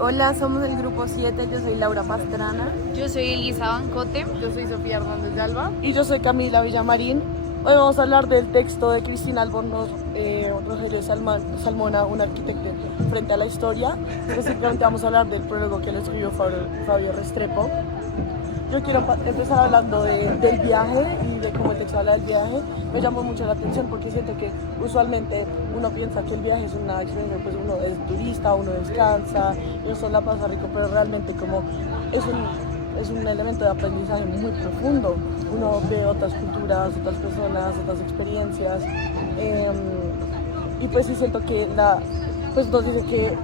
Hola, somos el grupo 7, yo soy Laura Pastrana. Yo soy Elisa Bancote. Yo soy Sofía Hernández de Alba. Y yo soy Camila Villamarín. Hoy vamos a hablar del texto de Cristina Albornoz, Rogelio Salmona, un arquitecto frente a la historia. Específicamente vamos a hablar del prólogo que le escribió Fabio Restrepo. Yo quiero empezar hablando del viaje y de cómo el texto habla del viaje. Me llamó mucho la atención porque siento que usualmente uno piensa que el viaje es una experiencia, pues uno es turista, uno descansa, uno la pasa rico, pero realmente como es un elemento de aprendizaje muy profundo. Uno ve otras culturas, otras personas, otras experiencias. Y pues sí siento que pues nos dice que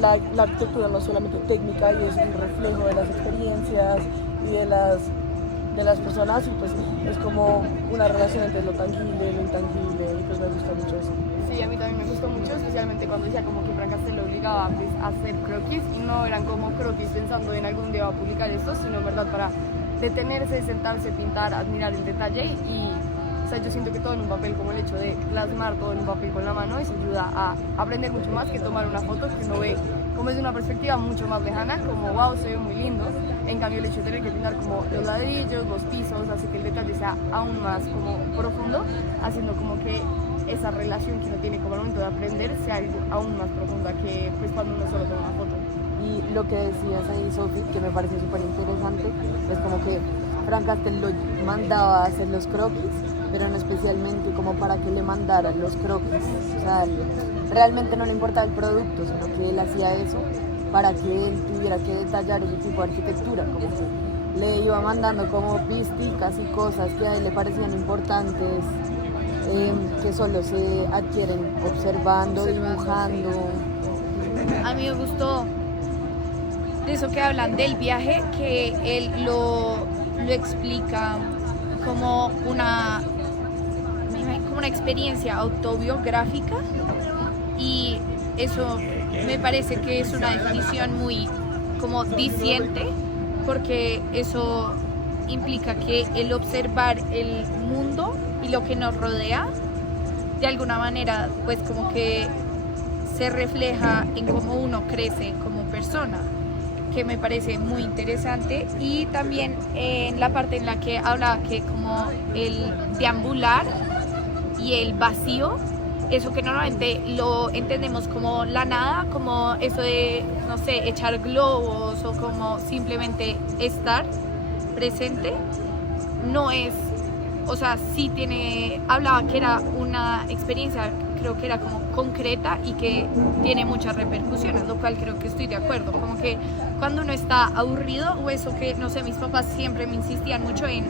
la arquitectura no es solamente técnica y es un reflejo de las experiencias y de las personas, y pues es como una relación entre lo tangible y lo intangible, y pues me gusta mucho eso. Sí, a mí también me gustó mucho, especialmente cuando decía como que Frank Castell lo obligaba pues, a hacer croquis, y no eran como croquis pensando en algún día va a publicar esto, sino en verdad para detenerse, sentarse, pintar, admirar el detalle. Y o sea, yo siento que todo en un papel, como el hecho de plasmar todo en un papel con la mano, eso ayuda a aprender mucho más que tomar una foto que uno ve como es de una perspectiva mucho más lejana, como wow, se ve muy lindo. En cambio el hecho de tener que pintar como los ladrillos, los pisos, hace que el detalle sea aún más como profundo, haciendo como que esa relación que uno tiene como al momento de aprender sea algo aún más profunda que pues cuando uno solo toma una foto. Y lo que decías ahí, Sofi, que me parece súper interesante, es como que Frank Castell lo mandaba a hacer los croquis, pero no especialmente como para que le mandaran los croquis. O sea, realmente no le importaba el producto, sino que él hacía eso para que él tuviera que detallar ese tipo de arquitectura, como que le iba mandando como pisticas y cosas que a él le parecían importantes, que solo se adquieren observando, dibujando. A mí me gustó de eso que hablan del viaje, que él lo explica como una experiencia autobiográfica, y eso me parece que es una definición muy como diciente, porque eso implica que el observar el mundo y lo que nos rodea de alguna manera pues como que se refleja en cómo uno crece como persona, que me parece muy interesante. Y también en la parte en la que habla que como el deambular y el vacío, eso que normalmente lo entendemos como la nada, como eso de, no sé, echar globos o como simplemente estar presente, no es, o sea, sí hablaba que era una experiencia, creo que era como concreta y que tiene muchas repercusiones, lo cual creo que estoy de acuerdo, como que cuando uno está aburrido, o eso que, no sé, mis papás siempre me insistían mucho en,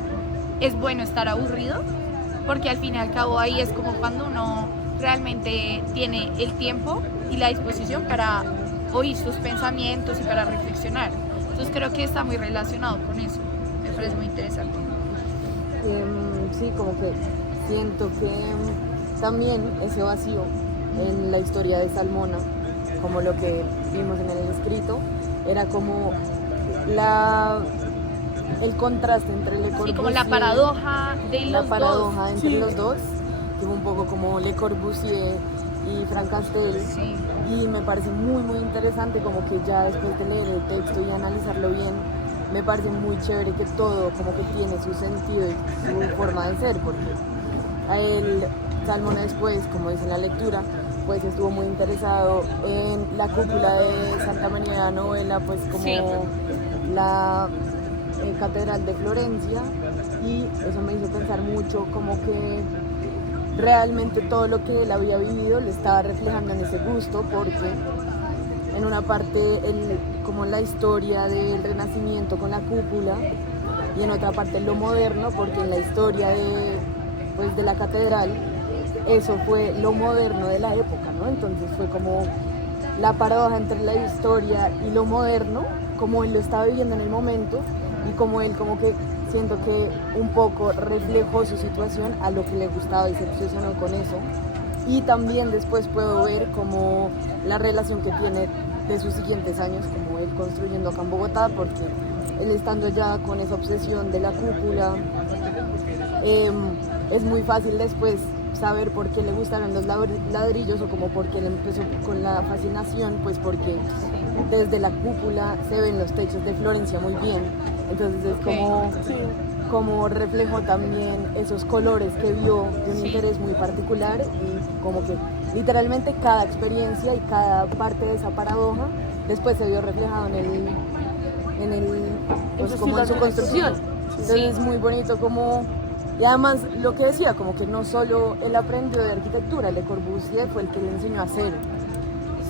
es bueno estar aburrido, porque al fin y al cabo ahí es como cuando uno realmente tiene el tiempo y la disposición para oír sus pensamientos y para reflexionar. Entonces creo que está muy relacionado con eso, me parece muy interesante. Sí, como que siento que también ese vacío en la historia de Salmona, como lo que vimos en el escrito, era como el contraste entre Le Corbusier, sí, como la paradoja de los dos. entre Sí. los dos, que un poco como Le Corbusier y Frank Castell. Sí. Y me parece muy muy interesante, como que ya después de leer el texto y analizarlo bien, me parece muy chévere que todo como que tiene su sentido y su forma de ser, porque a él Salmona después, como dice en la lectura, pues estuvo muy interesado en la cúpula de Santa María de la Novela, pues como Sí. la Catedral de Florencia, y eso me hizo pensar mucho como que realmente todo lo que él había vivido le estaba reflejando en ese gusto, porque en una parte como la historia del Renacimiento con la cúpula, y en otra parte lo moderno, porque en la historia de la catedral eso fue lo moderno de la época, ¿no? Entonces fue como la paradoja entre la historia y lo moderno, como él lo estaba viviendo en el momento, y como él como que siento que un poco reflejó su situación a lo que le gustaba y se obsesionó con eso. Y también después puedo ver como la relación que tiene de sus siguientes años, como él construyendo acá en Bogotá, porque él estando ya con esa obsesión de la cúpula, es muy fácil después saber por qué le gustaron los ladrillos, o como por qué él empezó con la fascinación, pues porque desde la cúpula se ven los techos de Florencia muy bien. Entonces es como, como reflejó también esos colores que vio de un interés muy particular y como que literalmente cada experiencia y cada parte de esa paradoja después se vio reflejado pues como en su construcción. Entonces es muy bonito como, y además lo que decía, como que no solo él aprendió de arquitectura, Le Corbusier fue el que le enseñó a hacer.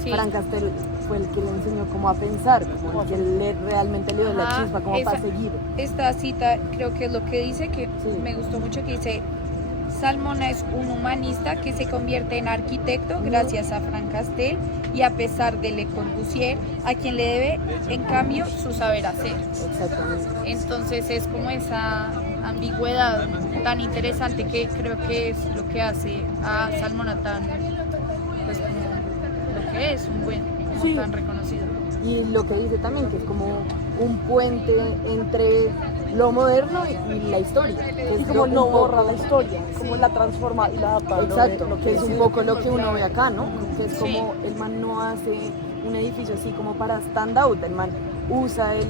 Frank Castel fue el que le enseñó cómo a pensar, como el que realmente le dio la chispa como para seguir. Esta cita creo que es lo que dice, que me gustó mucho, que dice: Salmona es un humanista que se convierte en arquitecto gracias a Frank Castel y a pesar de Le Corbusier, a quien le debe en cambio su saber hacer. Exactamente. Entonces es como esa ambigüedad tan interesante que creo que es lo que hace a Salmona tan, pues, como lo que es un buen, como tan reconocido. Y lo que dice también, que es como un puente entre lo moderno y la historia. Que Y es como no un borra poco- la historia, como la transforma y la adapta. Exacto, lo que es un poco lo que uno ve ve acá, ¿no? Que es como el man no hace un edificio así como para stand out, el man usa el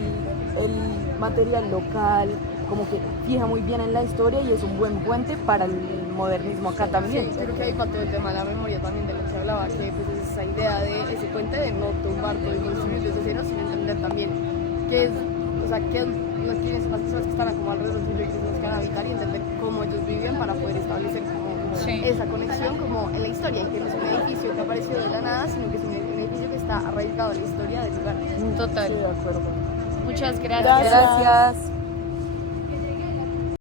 material local, como que fija muy bien en la historia y es un buen puente para el modernismo acá también. Sí, creo que ahí va todo el tema de la memoria también, de lo que hablaba, que pues es esa idea de ese puente de no tumbar todo y construir desde cero, sino entender también qué es, o sea, qué las personas que están como alrededor de los edificios que van a habitar y entender cómo ellos viven para poder establecer como esa conexión como en la historia, y que no es un edificio que apareció de la nada, sino que es un edificio que está arraigado en la historia del lugar. Total. Sí, de acuerdo. Muchas gracias. Gracias.